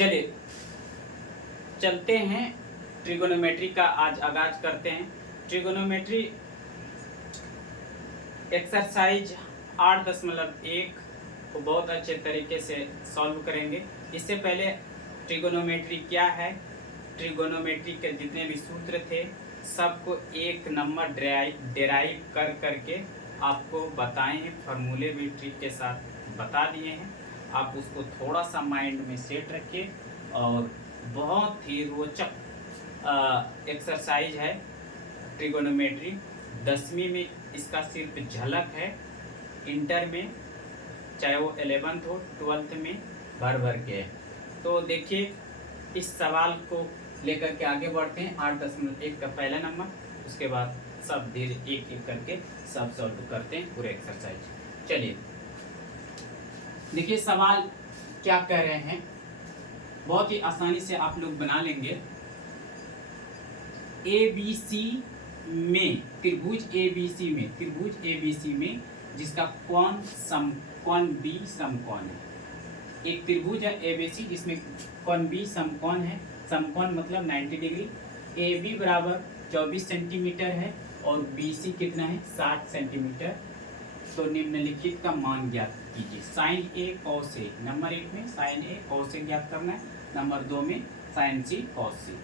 चलिए चलते हैं, ट्रिगोनोमेट्री का आज आगाज करते हैं। ट्रिगोनोमेट्री एक्सरसाइज 8.1 को बहुत अच्छे तरीके से सॉल्व करेंगे। इससे पहले ट्रिगोनोमेट्री क्या है, ट्रिगोनोमेट्री के जितने भी सूत्र थे सबको एक नंबर डेराइव कर करके आपको बताए हैं, फार्मूले भी ट्रिक के साथ बता दिए हैं। आप उसको थोड़ा सा माइंड में सेट रखिए और बहुत ही रोचक एक्सरसाइज है ट्रिगोनोमेट्री। 10वीं में इसका सिर्फ झलक है, इंटर में चाहे वो 11th हो 12th में भर भर के है। तो देखिए इस सवाल को लेकर के आगे बढ़ते हैं। 8.1 का पहला नंबर, उसके बाद सब धीरे एक एक करके सब सॉल्व करते हैं पूरे एक्सरसाइज। चलिए देखिए सवाल क्या कह रहे हैं, बहुत ही आसानी से आप लोग बना लेंगे। ABC में त्रिभुज ABC में जिसका कोण B समकोण है। एक त्रिभुज है ABC जिसमें कोण B समकोण है। समकोण मतलब 90 डिग्री। AB बराबर 24 सेंटीमीटर है और BC कितना है 60 सेंटीमीटर। तो निम्नलिखित का मान ज्ञात कीजिए। Sine A cos A, number 1 में साइन A cos A ज्ञात करना है, नंबर 2 में साइन C cos C।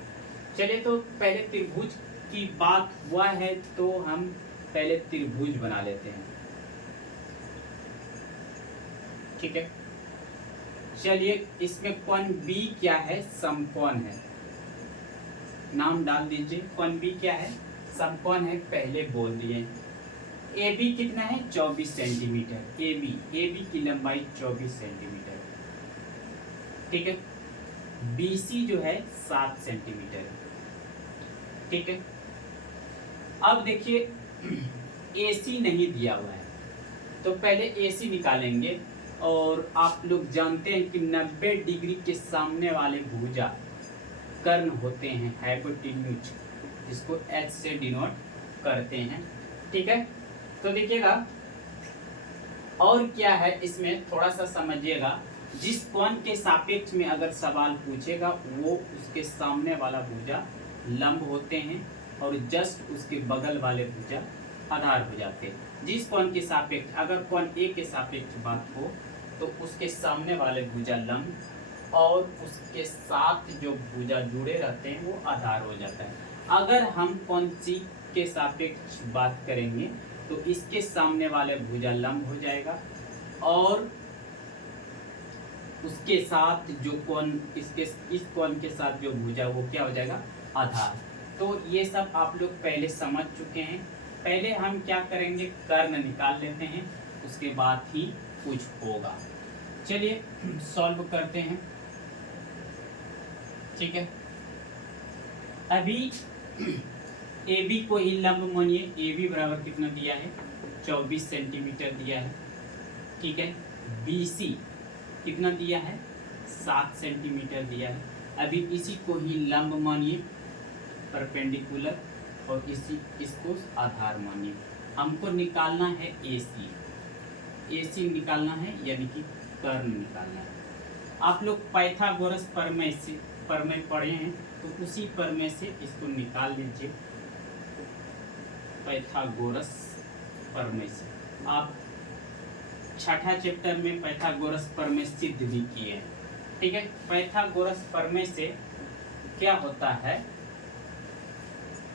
चलिए तो पहले त्रिभुज की बात हुआ है तो हम पहले त्रिभुज बना लेते हैं, ठीक है। चलिए इसमें कोण B क्या है, समकोण है, नाम डाल दीजिए। कोण B क्या है, समकोण है, पहले बोल दिए। AB कितना है 24 सेंटीमीटर। AB की लंबाई 24 सेंटीमीटर, ठीक है। BC जो है 7 सेंटीमीटर, ठीक है। अब देखिए AC नहीं दिया हुआ है तो पहले AC निकालेंगे। और आप लोग जानते हैं कि 90 डिग्री के सामने वाले भुजा कर्ण होते हैं, हाइपोटेन्यूज, जिसको H से डिनोट करते हैं, ठीक है। तो देखिएगा और क्या है इसमें थोड़ा सा समझिएगा। जिस कोण के सापेक्ष में अगर सवाल पूछेगा वो उसके सामने वाला भुजा लंब होते हैं और जस्ट उसके बगल वाले भुजा आधार हो जाते हैं। जिस कोण के सापेक्ष, अगर कोण A के सापेक्ष बात हो तो उसके सामने वाले भुजा लंब और उसके साथ जो भुजा जुड़े रहते हैं वो आधार हो जाता है। अगर हम कोण C के सापेक्ष बात करेंगे तो इसके सामने वाले भुजा लंब हो जाएगा और उसके साथ जो कोण इस कोण के साथ जो भुजा वो क्या हो जाएगा, आधार। तो ये सब आप लोग पहले समझ चुके हैं। पहले हम क्या करेंगे, कर्ण निकाल लेते हैं, उसके बाद ही कुछ होगा। चलिए सॉल्व करते हैं, ठीक है। अभी AB को ही लंब मानिए। AB बराबर कितना दिया है 24 सेंटीमीटर दिया है, ठीक है। BC कितना दिया है 7 सेंटीमीटर दिया है। अभी इसी को ही लंब मानिए, परपेंडिकुलर, और इसको आधार मानिए। हमको निकालना है AC निकालना है, यानी कि कर्ण निकालना है। आप लोग पाइथागोरस प्रमेय पढ़े हैं तो उसी प्रमेय से इसको निकाल लीजिए। पाइथागोरस प्रमेय से आप छठा चैप्टर में पाइथागोरस प्रमेय सिद्ध भी किए हैं, ठीक है। पाइथागोरस प्रमेय से क्या होता है,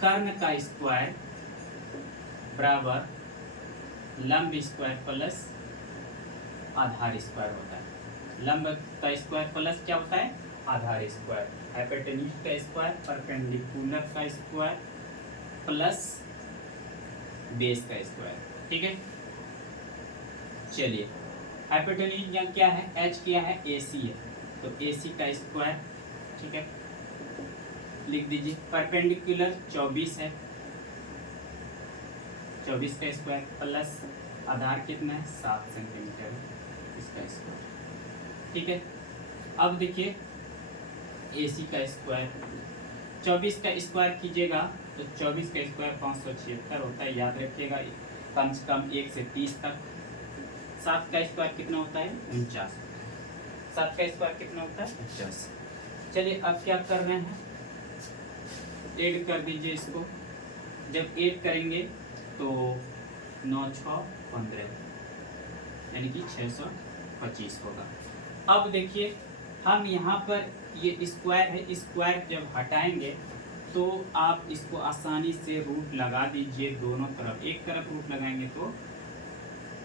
कर्ण का स्क्वायर बराबर लंब स्क्वायर प्लस आधार स्क्वायर होता है। लंब का स्क्वायर प्लस क्या होता है, आधार स्क्वायर। हाइपोटेन्यूज का स्क्वायर, परपेंडिकुलर का स्क्वायर प्लस बेस का स्क्वायर, ठीक है। चलिए हाइपोटेन्यूज यहाँ क्या है, H क्या है, AC है, तो AC का स्क्वायर, ठीक है, लिख दीजिए। परपेंडिकुलर 24 है, 24 का स्क्वायर प्लस आधार कितना है 7 सेंटीमीटर, इसका स्क्वायर, ठीक है। अब देखिए AC का स्क्वायर, 24 का स्क्वायर कीजिएगा तो 24 का स्क्वायर 576 होता है, याद रखिएगा, कम से कम 1 से 30 तक। 7 का स्क्वायर कितना होता है 49, 7 का स्क्वायर कितना होता है 50। चलिए अब क्या कर रहे हैं, ऐड कर दीजिए इसको। जब ऐड करेंगे तो 9 6 15 यानी कि 625 होगा। अब देखिए हम यहाँ पर ये स्क्वायर है, स्क्वायर जब हटाएंगे तो आप इसको आसानी से रूट लगा दीजिए दोनों तरफ। एक तरफ रूट लगाएंगे तो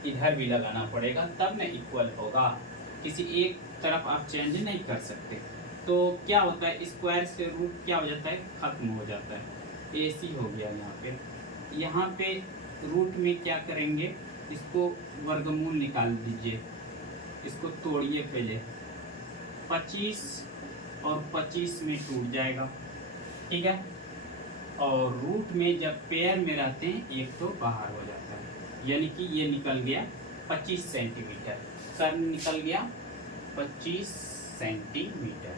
इधर भी लगाना पड़ेगा, तब न इक्वल होगा। किसी एक तरफ आप चेंज नहीं कर सकते। तो क्या होता है, स्क्वायर से रूट क्या हो जाता है, खत्म हो जाता है। ऐसी हो गया यहाँ पे रूट में क्या करेंगे, इसको वर्गमूल निकाल दीजिए, इसको तोड़िए पहले। 25 और 25 में टूट जाएगा, ठीक है। और रूट में जब पेयर में रहते हैं एक तो बाहर हो जाता है, यानी कि ये निकल गया 25 सेंटीमीटर। कर्व निकल गया 25 सेंटीमीटर,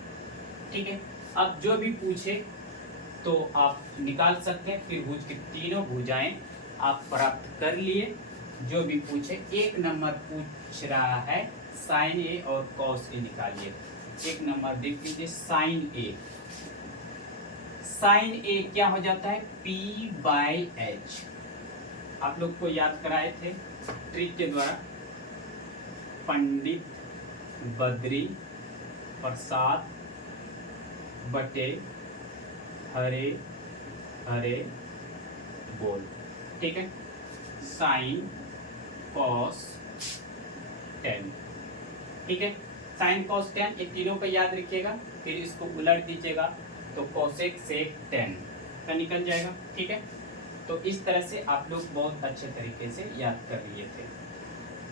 ठीक है। अब जो भी पूछे तो आप निकाल सकते हैं। फिर भुज की तीनों भुजाएं आप प्राप्त कर लिए। जो भी पूछे, एक नंबर पूछ रहा है साइन ए और कॉस ए निकालिए। एक नंबर देख लीजिए, साइन ए। साइन ए क्या हो जाता है, P/H। आप लोग को याद कराए थे ट्रिक के द्वारा, पंडित बद्री प्रसाद बटे हरे हरे बोल, ठीक है। साइन कॉस टेन, ठीक है। साइन कॉस टेन, ये तीनों का याद रखिएगा। फिर इसको उलट दीजिएगा तो कोसेक सेक टेन का निकल जाएगा, ठीक है। तो इस तरह से आप लोग बहुत अच्छे तरीके से याद कर लिए थे।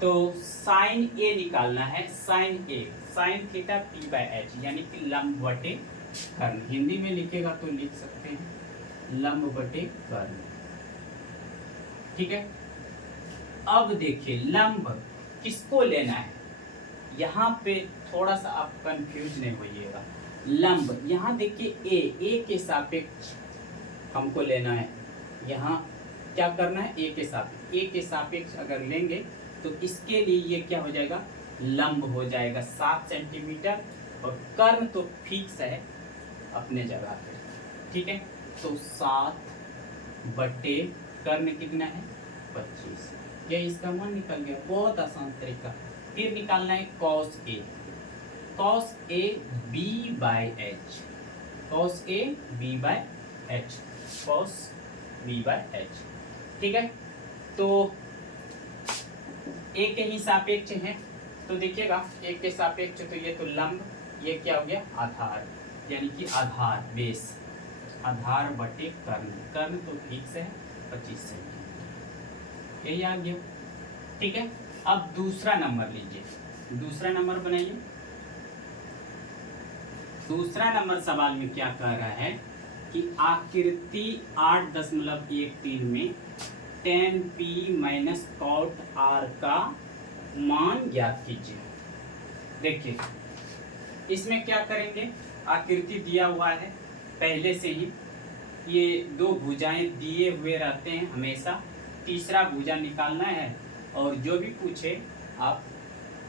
तो साइन ए निकालना है, साइन ए, साइन थीटा P/H यानी कि लंब बटे कर्ण। हिंदी में लिखेगा तो लिख सकते हैं लंब बटे कर्ण, ठीक है। अब देखिए लंब किसको लेना है, यहाँ पे थोड़ा सा आप कंफ्यूज नहीं होइएगा। लंब यहाँ देखिए ए के सापेक्ष हमको लेना है। यहाँ क्या करना है, ए के सापेक्ष अगर लेंगे तो इसके लिए ये क्या हो जाएगा, लंब हो जाएगा 7 सेंटीमीटर। और कर्ण तो फिक्स है अपने जगह पे, ठीक है। तो 7 बटे कर्ण कितना है 25। ये इसका मान निकल गया, बहुत आसान तरीका। फिर निकालना है cos A, cos A B/H, cos A B/H, cos B/H, ठीक है। तो ए के ही सापेक्ष है, तो देखिएगा ए के सापेक्ष तो ये तो लंब, ये क्या हो गया आधार, यानी कि आधार बेस, आधार बटे कर्ण। कर्ण तो फिक्स है 25 सेंटीमीटर, यही आ गया, ठीक है। अब दूसरा नंबर लीजिए, दूसरा नंबर बनाइए। दूसरा नंबर सवाल में क्या कह रहा है कि आकृति 8.13 में tan P minus cot R का मान ज्ञात कीजिए। देखिए इसमें क्या करेंगे, आकृति दिया हुआ है पहले से ही, ये दो भुजाएं दिए हुए रहते हैं हमेशा। तीसरा भुजा निकालना है और जो भी पूछे आप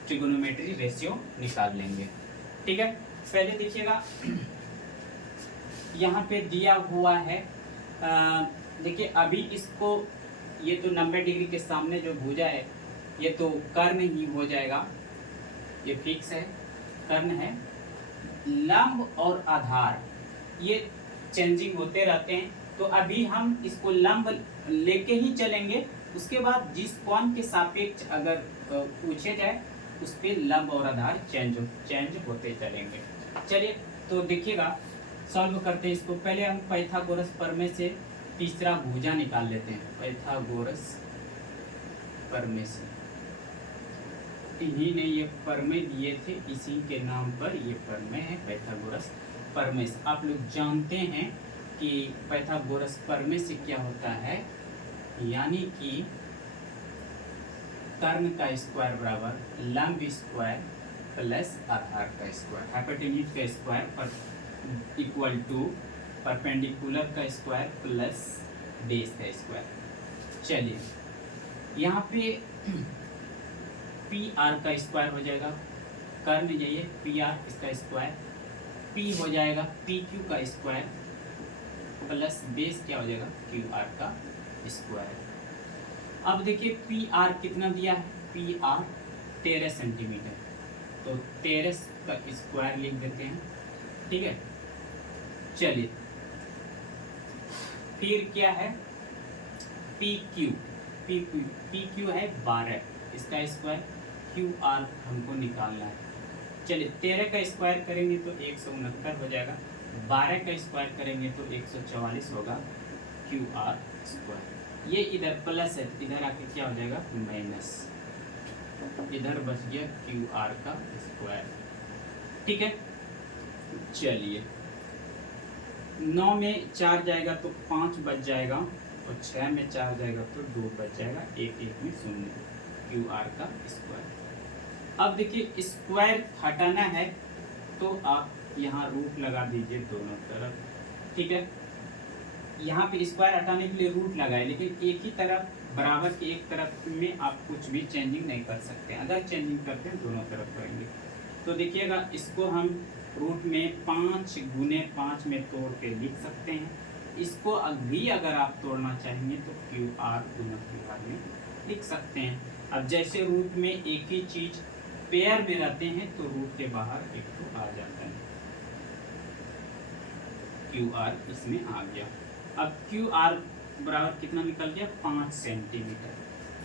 ट्रिगोनोमेट्री रेशियो निकाल लेंगे, ठीक है। पहले देखिएगा यहाँ पे दिया हुआ है, देखिए अभी इसको, ये तो 90 डिग्री के सामने जो भुजा है ये तो कर्ण ही हो जाएगा, ये फिक्स है, कर्ण है। लंब और आधार ये चेंजिंग होते रहते हैं, तो अभी हम इसको लंब लेके ही चलेंगे। उसके बाद जिस कोण के सापेक्ष अगर पूछे जाए उस पे लंब और आधार चेंज होते चलेंगे। चलिए तो देखिएगा सॉल्व करते हैं इसको। पहले हम पाइथागोरस प्रमेय से तीसरा भुजा निकाल लेते हैं। पाइथागोरस प्रमेय से, इन्हीं ने ये प्रमेय दिए थे, इसी के नाम पर ये प्रमेय है पाइथागोरस प्रमेय। आप लोग जानते हैं कि पाइथागोरस प्रमेय से क्या होता है, यानी कि कर्ण का स्क्वायर बराबर लंब स्क्वायर प्लस आधार का स्क्वायर, हाइपोटेन्यूज का स्क्वायर पर इक्वल टू परपेंडिकुलर का स्क्वायर प्लस बेस का स्क्वायर। चलिए यहाँ पे पी आर का स्क्वायर हो जाएगा, कर्ण यही है पी आर, इसका स्क्वायर पी हो जाएगा पी क्यू का स्क्वायर प्लस बेस क्या हो जाएगा क्यू आर का स्क्वायर। अब देखिए पी आर कितना दिया है, पी आर 13 सेंटीमीटर, तो 13 का स्क्वायर लिख देते हैं, ठीक है। चलिए फिर क्या है पी क्यू, पी क्यू है 12, इसका स्क्वायर क्यू आर हमको निकालना है। चलिए 13 का स्क्वायर करेंगे तो 169 हो जाएगा, 12 का स्क्वायर करेंगे तो 144 होगा क्यू आर स्क्वायर। ये इधर प्लस है, इधर आके क्या हो जाएगा माइनस, इधर बच गया क्यू आर का स्क्वायर, ठीक है। चलिए 9 में 4 जाएगा तो 5 बच जाएगा, और 6 में 4 जाएगा तो 2 बच जाएगा, 1 1 में 0 क्यू आर का स्क्वायर। अब देखिए स्क्वायर हटाना है तो आप यहाँ रूट लगा दीजिए दोनों तरफ, ठीक है। यहाँ पे स्क्वायर हटाने के लिए रूट लगाए, लेकिन एक ही तरफ बराबर के एक तरफ में आप कुछ भी चेंजिंग नहीं कर सकते। अगर चेंजिंग करते हैं दोनों तरफ करेंगे तो देखिएगा इसको हम रूट में 5 गुने 5 में तोड़ के लिख सकते हैं। इसको अभी अगर आप तोड़ना चाहेंगे तो क्यू आर गुना क्यू आर में लिख सकते हैं। अब जैसे रूट में एक ही चीज पेयर में रहते हैं तो रूट के बाहर एक तो आ जाता है, क्यू आर इसमें आ गया। अब क्यू आर बराबर कितना निकल गया 5 सेंटीमीटर,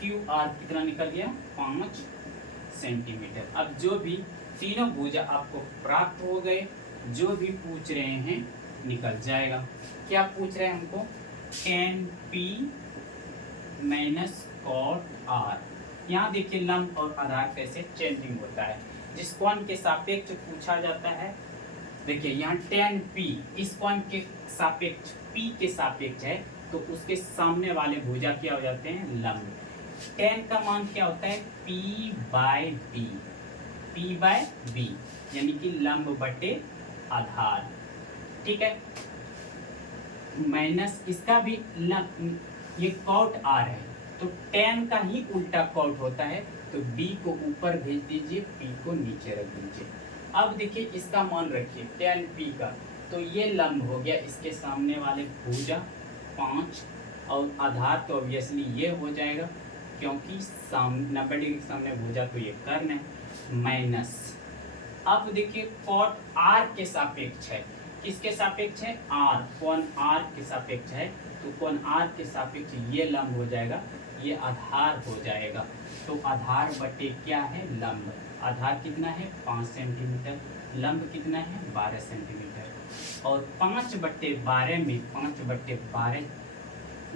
क्यू आर कितना निकल गया 5 सेंटीमीटर। अब जो भी तीनों भुजा आपको प्राप्त हो गए, जो भी पूछ रहे हैं निकल जाएगा। क्या पूछ रहे हैं हमको, tan p minus cot r। यहाँ देखिए लंब और आधार कैसे चेंजिंग होता है। जिस कोण के सापेक्ष पूछा जाता है, देखिए यहाँ tan p इस कोण के सापेक्ष p के सापेक्ष है, तो उसके सामने वाले भुजा क्या हो जाते हैं लंब। tan का मान क्या होता है p by b, p by b यानी कि लंब बटे आधार, ठीक है। माइनस इसका भी ये cot r है, तो tan का ही उल्टा cot होता है, तो b को ऊपर भेज दीजिए, p को नीचे रख दीजिए। अब देखिए इसका मान रखिए tan p का, तो ये लंब हो गया, इसके सामने वाले भुजा 5 और आधार तो ऑब्वियसली ये हो जाएगा क्योंकि 90 डिग्री के सामने भुजा तो ये कर्ण है, माइनस। अब देखिए cot r के सापेक्ष है, किसके सापेक्ष है r, कोण r के सापेक्ष है, तो कोण r के सापेक्ष ये लंब हो जाएगा, ये आधार हो जाएगा। तो आधार बटे क्या है लंब, आधार कितना है 5 सेंटीमीटर, लंब कितना है 12 सेंटीमीटर। और 5/12 में 5/12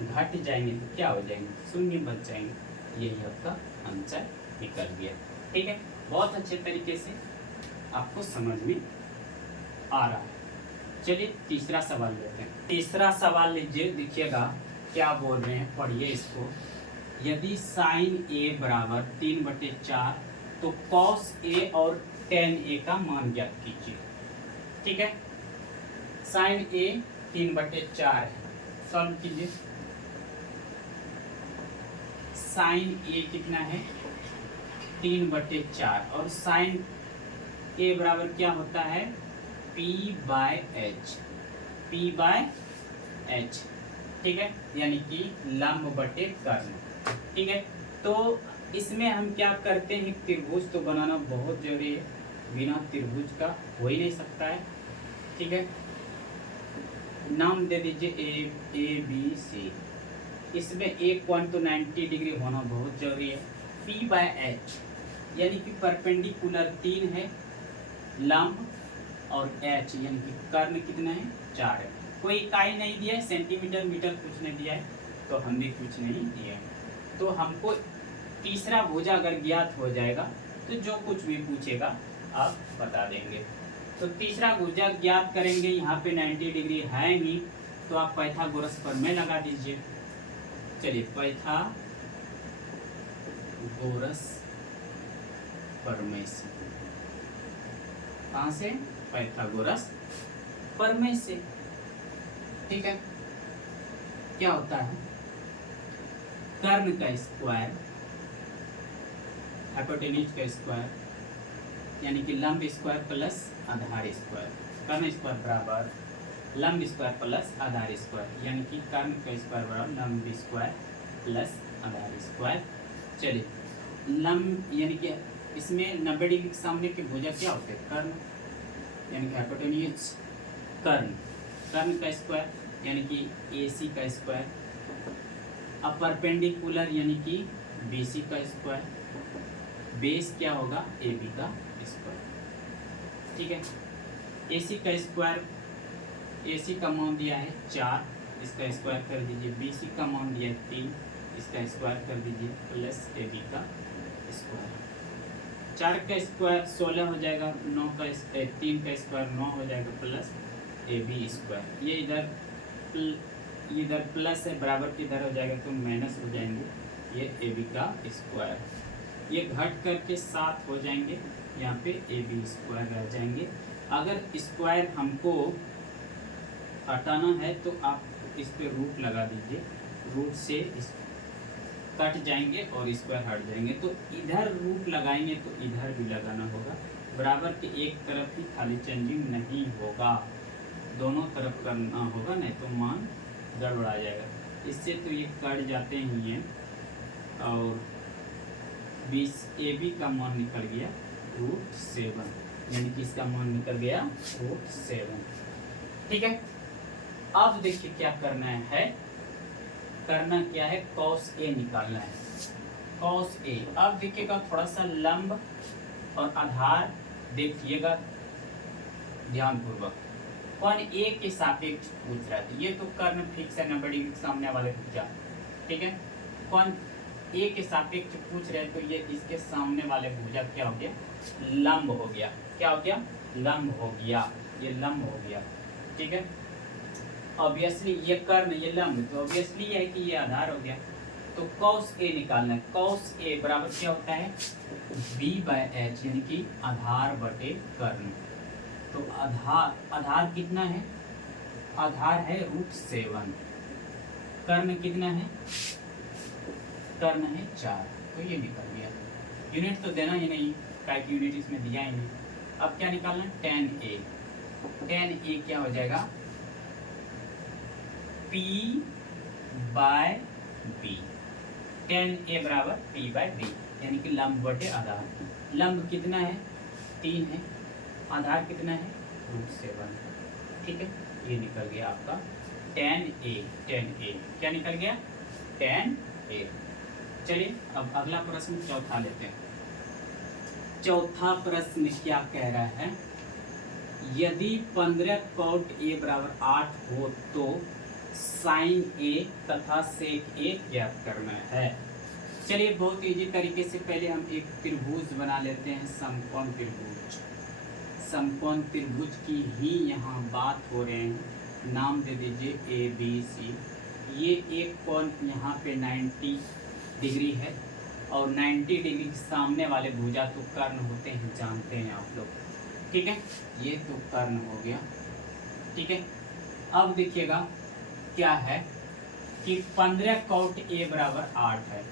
घट जाएंगे तो क्या हो जाएंगे, शून्य बच जाएंगे। यही आपका आंसर निकल गया, ठीक है। बहुत अच्छे तरीके से आपको समझ में आ रहा है। चलिए तीसरा सवाल लेते हैं। तीसरा सवाल लीजिए, देखिएगा क्या बोल रहे हैं, पढ़िए इसको। यदि साइन a बराबर 3/4 तो कॉस a और tan a का मान ज्ञात कीजिए, ठीक है। साइन a 3/4 है, सॉल्व कीजिए। साइन a कितना है 3/4 और साइन a बराबर क्या होता है p/h, p/h, ठीक है, यानी कि लंब बटे कर्ण, ठीक है। तो इसमें हम क्या करते हैं, त्रिभुज तो बनाना बहुत जरूरी है, बिना त्रिभुज का हो ही नहीं सकता है, ठीक है। नाम दे दीजिए ए बी सी। इसमें एक कोण तो 90 डिग्री होना बहुत जरूरी है। p/h यानी कि परपेंडिकुलर 3 है, लंब और h यानी कि कर्ण कितना है 4 है। कोई इकाई नहीं दिया है, सेंटीमीटर मीटर कुछ नहीं दिया है, तो हम भी कुछ नहीं दिया है। तो हमको तीसरा भुजा अगर ज्ञात हो जाएगा तो जो कुछ भी पूछेगा आप बता देंगे। तो तीसरा भुजा ज्ञात करेंगे, यहाँ पे 90 डिग्री है ही, तो आप पाइथागोरस प्रमेय लगा दीजिए। चलिए पाइथागोरस प्रमेय से, कहाँ से, पाइथागोरस प्रमेय से, ठीक है। क्या होता है कर्ण का स्क्वायर, हाइपोटेन्यूज का स्क्वायर यानी कि लंब स्क्वायर प्लस आधार स्क्वायर, कर्ण स्क्वायर बराबर लंब स्क्वायर प्लस आधार स्क्वायर, यानी कि कर्ण का स्क्वायर बराबर लंब स्क्वायर प्लस आधार स्क्वायर। चलिए लंब यानी कि इसमें 90 डिग्री के सामने की भुजा क्या होते हैं? कर्ण, यानी कि हाइपोटेन्यूज कर्ण, कर्ण का स्क्वायर यानी कि AC का स्क्वायर, अब परपेंडिकुलर यानी कि BC का स्क्वायर, बेस क्या होगा? AB का स्क्वायर। ठीक है, AC का स्क्वायर, AC का मान दिया है 4, इसका स्क्वायर कर दीजिए, BC का मान दिया है 3, इसका स्क्वायर कर दीजिए, प्लस AB का स्क्वायर। 4 का स्क्वायर 16 हो जाएगा, 3 का स्क्वायर 9 हो जाएगा, प्लस AB स्क्वायर। ये इधर प्लस है, बराबर की इधर हो जाएगा तो माइनस हो जाएंगे, ये AB का स्क्वायर। ये घट करके 7 हो जाएंगे, यहाँ पे AB स्क्वायर रह जाएंगे। अगर स्क्वायर हमको हटाना है तो आप इस पे रूट लगा दीजिए, रूट से कट जाएंगे और स्क्वायर हट जाएंगे। तो इधर रूट लगाएंगे तो इधर भी लगाना होगा, बराबर के एक तरफ ही खाली चेंजिंग नहीं होगा, दोनों तरफ करना होगा, नहीं तो मान गड़बड़ा जाएगा। इससे तो ये कट जाते ही हैं और 20 AB का मान निकल गया √7, यानी कि इसका मान निकल गया √7। ठीक है, अब देखिए क्या करना है, करना क्या है, cos A निकालना है, cos A। अब देखिएगा थोड़ा सा लंब और आधार देखिएगा ध्यानपूर्वक, कौन A के सापेक्ष पूछ रहा है, ये तो कर्ण फिक्स है 90 डिग्री के सामने वाले भुजा। ठीक है, कौन A के सापेक्ष पूछ रहे हैं तो ये इसके सामने वाले भुजा क्या हो गया? लंब हो गया। क्या हो गया? लंब हो गया, ये लंब हो गया। ठीक है, ऑब्वियसली ये कर्ण ये लंब, तो ऑब्वियसली है कि ये आधार हो गया। तो cos A निकालना है, cos A बराबर क्या होता है? B/H, यानी कि आधार बटे कर्ण। तो आधार कितना है? आधार है √7, कर्ण कितना है? कर्ण है 4, तो ये निकल गया। यूनिट तो देना ही नहीं, काय की यूनिट इसमें दिया ही नहीं। अब क्या निकालना? tan A, tan A क्या हो जाएगा? P/B, tan A बराबर P/B, यानी कि लंब बटे आधार। लंब कितना है? 3 है, आधार कितना है? √7। ठीक है, ये निकल गया आपका tan A। tan A क्या निकल गया? tan A। चलिए अब अगला प्रश्न चौथा लेते हैं। चौथा प्रश्न क्या कह रहा है? यदि 15 cot A बराबर 8 हो तो sin A तथा sec A ज्ञात करना है। चलिए बहुत इजी तरीके से पहले हम एक त्रिभुज बना लेते हैं, समकोण त्रिभुज। समकोण त्रिभुज की ही यहाँ बात हो रहे हैं, नाम दे दीजिए ABC। ये एक कोण यहाँ पे 90 डिग्री है और 90 डिग्री के सामने वाले भुजा तो कर्ण होते हैं, जानते हैं आप लोग। ठीक है, ये तो कर्ण हो गया। ठीक है, अब देखिएगा क्या है कि 15 cot A बराबर 8 है।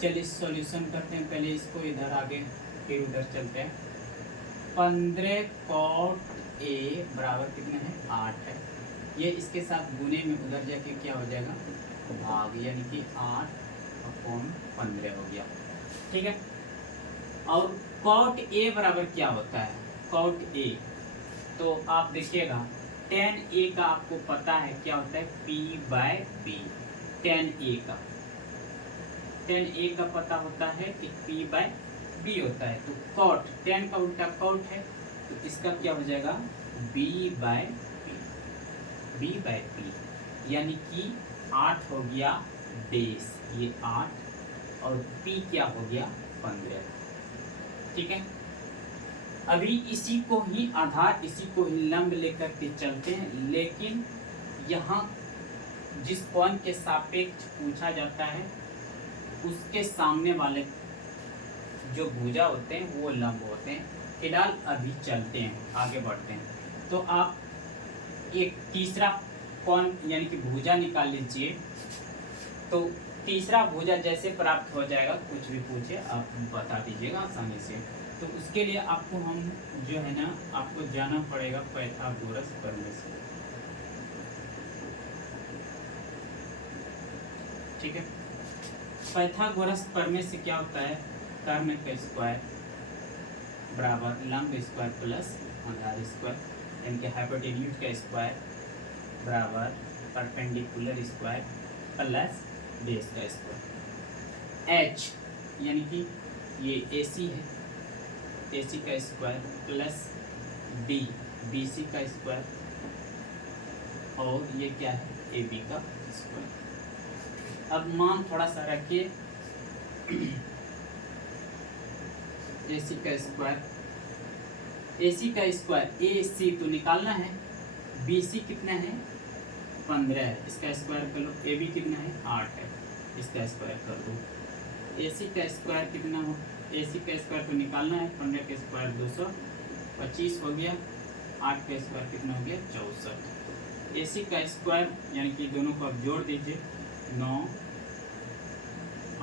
चलिए सॉल्यूशन करते हैं, पहले इसको इधर आगे फिर उधर चलते हैं। 15 cot A बराबर कितना है? 8 है। ये इसके साथ गुने में उधर जाके क्या हो जाएगा? भाग, यानी कि 8/15 हो गया। ठीक है, और cot A बराबर क्या होता है? cot A तो आप देखिएगा tan A का आपको पता है क्या होता है? P/B। tan A का पता होता है कि P/B होता है। तो cot, tan का उल्टा cot है, तो इसका क्या हो जाएगा? B/P, यानी कि 8 हो गया बेस, ये 8 और P क्या हो गया? 15। ठीक है, अभी इसी को ही आधार, इसी को ही लंब लेकर के चलते हैं, लेकिन यहाँ जिस कोण के सापेक्ष पूछा जाता है उसके सामने वाले जो भुजा होते हैं वो लंब होते हैं। फिलहाल अभी चलते हैं, आगे बढ़ते हैं। तो आप एक तीसरा कोण यानी कि भुजा निकाल लीजिए। तो तीसरा भुजा जैसे प्राप्त हो जाएगा, कुछ भी पूछे आप बता दीजिएगा आसानी से। तो उसके लिए आपको हम जो है ना आपको जाना पड़ेगा पाइथागोरस प्रमेय से। ठीक है, पाइथागोरस प्रमेय से क्या होता है, कर्ण का स्क्वायर बराबर लंब स्क्वायर प्लस आधार स्क्वायर, यानी कि हाइपोटेन्यूज का स्क्वायर बराबर परपेंडिकुलर स्क्वायर प्लस बेस का स्क्वायर। एच यानी कि ये AC है, AC का स्क्वायर प्लस B BC का स्क्वायर, और ये क्या है AB का स्क्वायर। अब मान थोड़ा सा रखिए, AC का स्क्वायर, AC का स्क्वायर AC तो निकालना है, BC कितना है 15 है, इसका स्क्वायर कर लो। AB कितना है 8 है, इसका स्क्वायर कर दो। AC का स्क्वायर कितना हो, AC का स्क्वायर तो निकालना है, 15 का स्क्वायर 225 हो गया, 8 का स्क्वायर कितना हो गया 64। AC का स्क्वायर यानी कि दोनों को आप जोड़ दीजिए, 9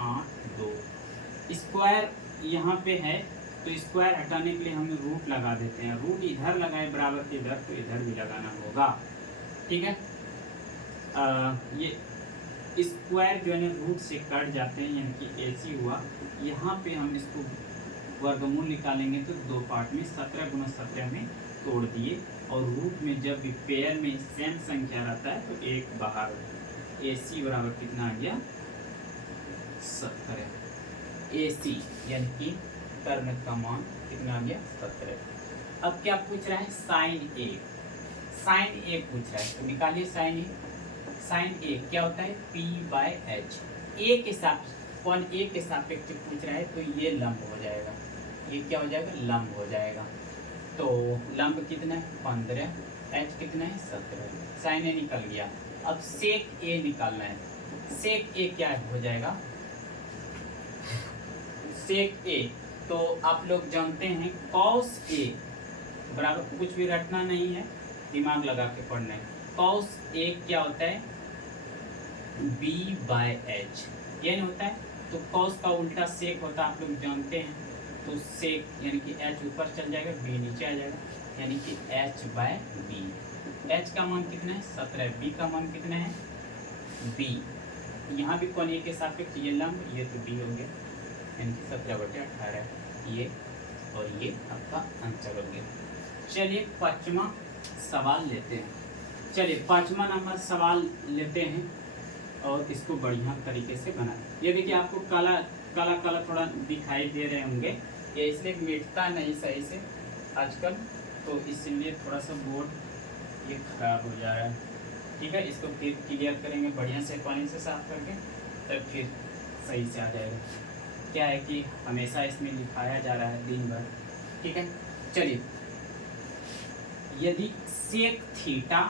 8 2। स्क्वायर यहाँ पे है तो स्क्वायर हटाने के लिए हम रूट लगा देते हैं, रूट इधर लगाए बराबर के इधर, तो इधर भी लगाना होगा। ठीक है, ये स्क्वायर जो है ना रूट से कट जाते हैं, यानी कि AC हुआ। यहाँ पे हम इसको वर्गमूल निकालेंगे तो दो पार्ट में 17 गुना 17 में तोड़ दिए, और रूट में जब भी पेयर में सेम संख्या रहता है तो एक बाहर, AC बराबर कितना आ गया 17। AC यानी कि कर्ण का मान कितना आ गया 17। अब क्या पूछ रहा है साइन A, साइन A पूछ रहा है, तो निकालिए साइन A। साइन A क्या होता है P/H, A के साथ कौन A के सापेक्ष पूछ रहा है, तो ये लंब हो जाएगा, ये क्या हो जाएगा लंब हो जाएगा। तो लंब कितना है 15, H कितना है 17, साइन A निकल गया। अब सेक A निकालना है, सेक A क्या हो जाएगा, सेक A तो आप लोग जानते हैं कॉस A बराबर, कुछ भी रटना नहीं है, दिमाग लगा के पढ़ना है। कॉस A क्या होता है B/H, ये नहीं होता है, तो कॉस का उल्टा सेक होता है, आप लोग जानते हैं। तो सेक यानी कि H ऊपर चल जाएगा, B नीचे आ जाएगा, यानी कि H/B। H का मान कितना है 17, B का मान कितना है B। यहाँ भी कौन A के सापेक्ष ये लंब, ये तो B हो गया, यानी कि 17/18 ये, और ये आपका आंसर हो गया। चलिए पांचवा सवाल लेते हैं। चलिए पांचवा नंबर सवाल लेते हैं और इसको बढ़िया तरीके से बनाएं। ये देखिए आपको काला काला काला थोड़ा दिखाई दे रहे होंगे, ये इसलिए मिटता नहीं सही से आजकल, तो इसलिए थोड़ा सा बोर्ड ये खराब हो जा रहा है। ठीक है, इसको फिर क्लियर करेंगे बढ़िया से पानी से साफ करके, तब फिर सही से आ जाएगा। क्या है कि हमेशा इसमें लिखाया जा रहा है दिन भर। ठीक है, चलिए यदि सेक थीटा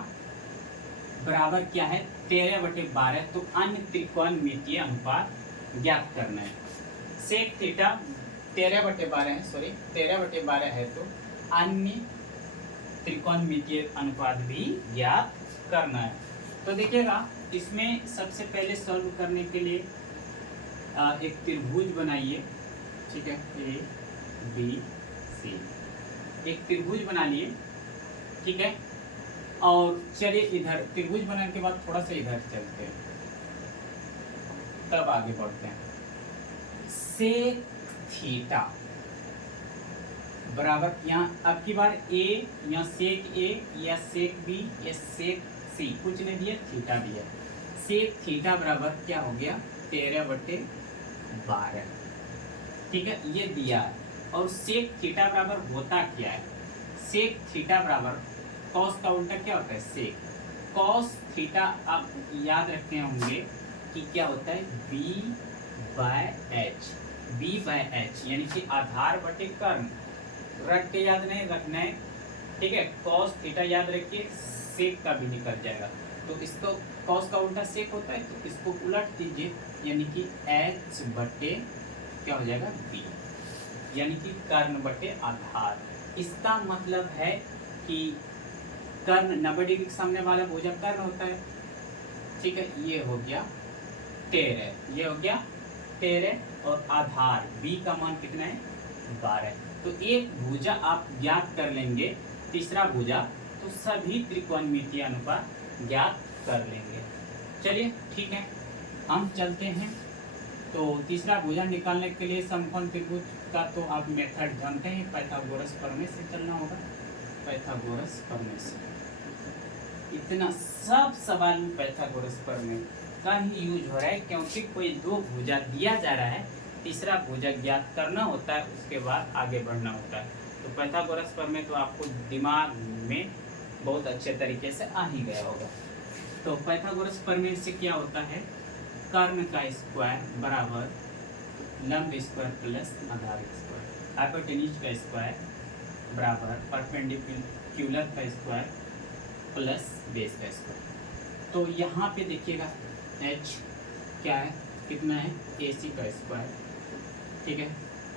बराबर क्या है 13/12, तो अन्य त्रिकोणमितीय अनुपात ज्ञात करना है। सेक थीटा 13/12 है, सॉरी 13/12 है, तो अन्य त्रिकोणमितीय अनुपात भी ज्ञात करना है। तो देखिएगा इसमें सबसे पहले सॉल्व करने के लिए एक त्रिभुज बनाइए। ठीक है, ABC एक त्रिभुज बना लिए। ठीक है, और चलिए इधर त्रिभुज बनाने के बाद थोड़ा सा इधर चलते हैं, तब आगे बढ़ते हैं। सेक थीटा बराबर, यहाँ अब की बार A या सेक A या सेक B या सेक C, कुछ नहीं दिया, थीटा दिया। सेक थीटा बराबर क्या हो गया 13/12। ठीक है, ये दिया। और सेक थीटा बराबर होता क्या है, सेक थीटा बराबर कॉस का उल्टा क्या होता है सेक। कॉस थीटा आप याद रखे होंगे कि क्या होता है B/H, B/H यानी कि आधार बटे कर्ण, रट के याद नहीं रखना है। ठीक है, कॉस थीटा याद रखिए, सेक का भी निकल जाएगा। तो इसको कॉस का उल्टा सेक होता है, तो इसको उलट दीजिए, यानी कि H बटे क्या हो जाएगा B, यानी कि कर्ण बटे आधार। इसका मतलब है कि कर्ण 90 डिग्री के सामने वाला भुजा कर्ण होता है। ठीक है, ये हो गया 13, ये हो गया 13, और आधार B का मान कितना है 12, तो एक भुजा आप ज्ञात कर लेंगे, तीसरा भुजा, तो सभी त्रिकोणमितीय अनुपात ज्ञात कर लेंगे। चलिए ठीक है, हम चलते हैं। तो तीसरा भुजा निकालने के लिए समकोण त्रिभुज का तो आप मेथड जानते हैं, पाइथागोरस प्रमेय से चलना होगा। पाइथागोरस प्रमेय से इतना सब सवाल में पाइथागोरस प्रमेय का ही यूज हो रहा है, क्योंकि कोई दो भुजा दिया जा रहा है, तीसरा भुजा ज्ञात करना होता है, उसके बाद आगे बढ़ना होता है। तो पाइथागोरस प्रमेय तो आपको दिमाग में बहुत अच्छे तरीके से आ ही गया होगा। तो पाइथागोरस प्रमेय से क्या होता है, कर्ण का स्क्वायर बराबर लंब स्क्वायर प्लस आधार स्क्वायर, हाइपोटेन्यूज का स्क्वायर बराबर परपेंडिकुलर का स्क्वायर प्लस बेस का स्क्वायर। तो यहाँ पे देखिएगा h क्या है, कितना है, AC का स्क्वायर, ठीक है।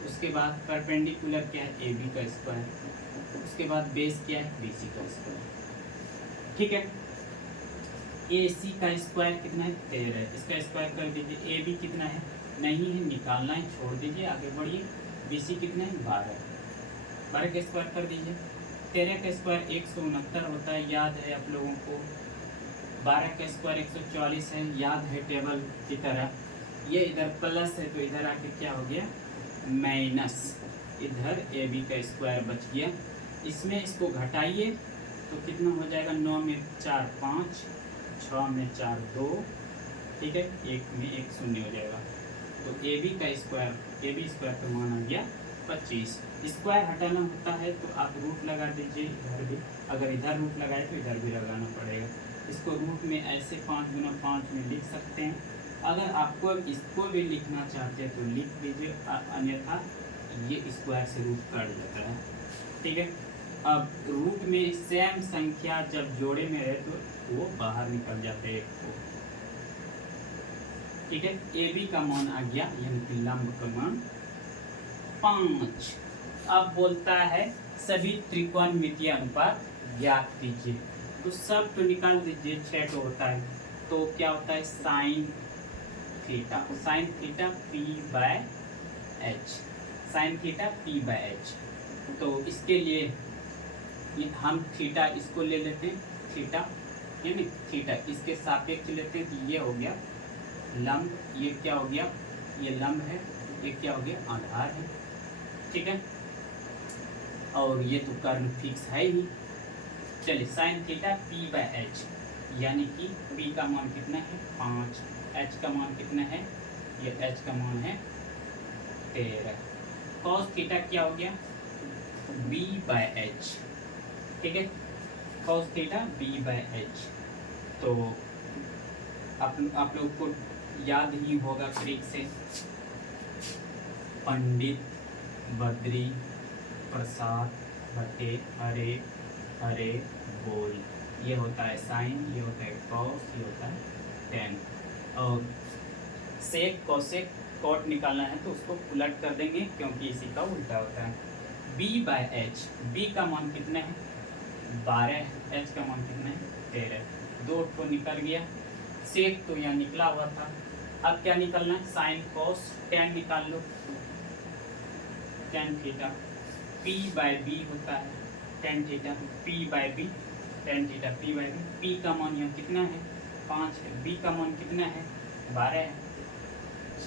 उसके बाद परपेंडिकुलर क्या है, AB का स्क्वायर, उसके बाद बेस क्या है, BC का स्क्वायर, ठीक है। AC का स्क्वायर कितना है, 13 है, इसका स्क्वायर कर दीजिए। AB कितना है, नहीं है, निकालना है, छोड़ दीजिए, आगे बढ़िए। BC कितना है, 12, 12 का स्क्वायर कर दीजिए। 13 का स्क्वायर 169 होता है, याद है आप लोगों को। 12 का स्क्वायर 144 है, याद है टेबल की तरह। ये इधर प्लस है तो इधर आके क्या हो गया, माइनस, इधर AB का स्क्वायर बच गया। इसमें इसको घटाइए तो कितना हो जाएगा, 9 में 4 5, 6 में 4 2, ठीक है, 1 में 1 शून्य हो जाएगा। तो AB का स्क्वायर, AB स्क्वायर का मान आ गया 25। स्क्वायर हटाना होता है तो आप रूट लगा दीजिए इधर भी, अगर इधर रूट लगाए तो इधर भी लगाना पड़ेगा। इसको रूट में ऐसे 5 गुना 5 में लिख सकते हैं। अगर आपको इसको भी लिखना चाहते हैं तो लिख दीजिए, अन्यथा ये स्क्वायर से रूट कट जाता है, ठीक है। अब रूट में सेम संख्या जब जोड़े में रहे तो वो बाहर निकल जाते हैं, ठीक है। AB का मान आ गया, यानी कि लंब का मान 5। अब बोलता है सभी त्रिकोणमितीय अनुपात ज्ञात कीजिए। तो सब तो निकाल दीजिए, 6 तो होता है, तो क्या होता है, sine theta, sine theta P/H, sine theta P/H। तो इसके लिए हम थीटा इसको ले लेते हैं, थीटा यानी थीटा इसके सापेक्ष लेते हैं, तो ये हो गया लंब, ये क्या हो गया, ये लंब है, ये क्या हो गया, आधार है, ठीक है। और ये तो कर्ण फिक्स है ही। चलिए साइन थीटा P/H, यानी कि P का मान कितना है, 5, H का मान कितना है, ये H का मान है 13। कॉस थीटा क्या हो गया, B/H, ठीक है, कॉस थीटा B/H। तो आप लोग को याद ही होगा ट्रिक से, पंडित बद्री प्रसाद बटे हरे हरे बोल, ये होता है साइन, ये होता है कॉस, ये होता है टेन। और सेक कोसेक कॉट निकालना है तो उसको उलट कर देंगे, क्योंकि इसी का उल्टा होता है। B/H, B का मान कितना है, 12, H का मान कितना है, 13, 2 तो निकल गया। सेक तो यहाँ निकला हुआ था, अब क्या निकलना है, साइन कॉस टेन निकाल लो, टेन थीटा। P/B होता है tan theta, P/B, tan theta P/B। P का मान यहाँ कितना है, 5 है, B का मान कितना है, 12 है।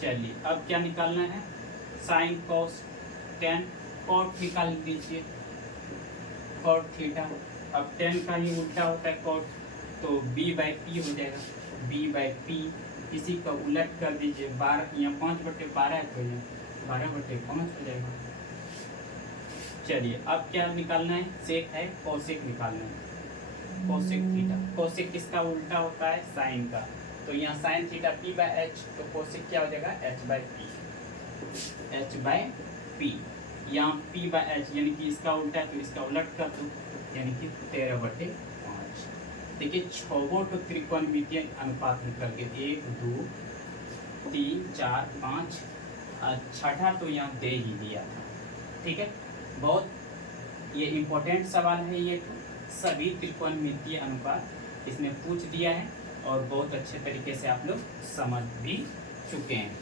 चलिए अब क्या निकालना है, साइन कॉस टेन, कॉट निकाल दीजिए, कॉट थीटा। अब टेन का ही उल्टा होता है कॉट, तो B/P हो जाएगा, B/P। इसी का उलट कर दीजिए, 12 यहाँ 5/12 है तो यहाँ 12/5 हो जाएगा। चलिए अब क्या निकालना है, सेक है, कोसेक निकालना है, कोसेक थीटा। कोसेक किसका उल्टा होता है, साइन का, तो यहाँ साइन थीटा P/H, तो कोसेक क्या हो जाएगा, H/P, H/P। यहाँ P/H यानी कि इसका उल्टा है तो इसका उलट कर दो, यानी कि 13/5। देखिए 6 तो त्रिकोणमितीय अनुपात निकल के 1 2 3 4 5, छठा तो यहाँ दे ही दिया था, ठीक है। बहुत ये इम्पोर्टेंट सवाल है, ये तो सभी त्रिकोणमितीय अनुपात इसमें पूछ दिया है और बहुत अच्छे तरीके से आप लोग समझ भी चुके हैं।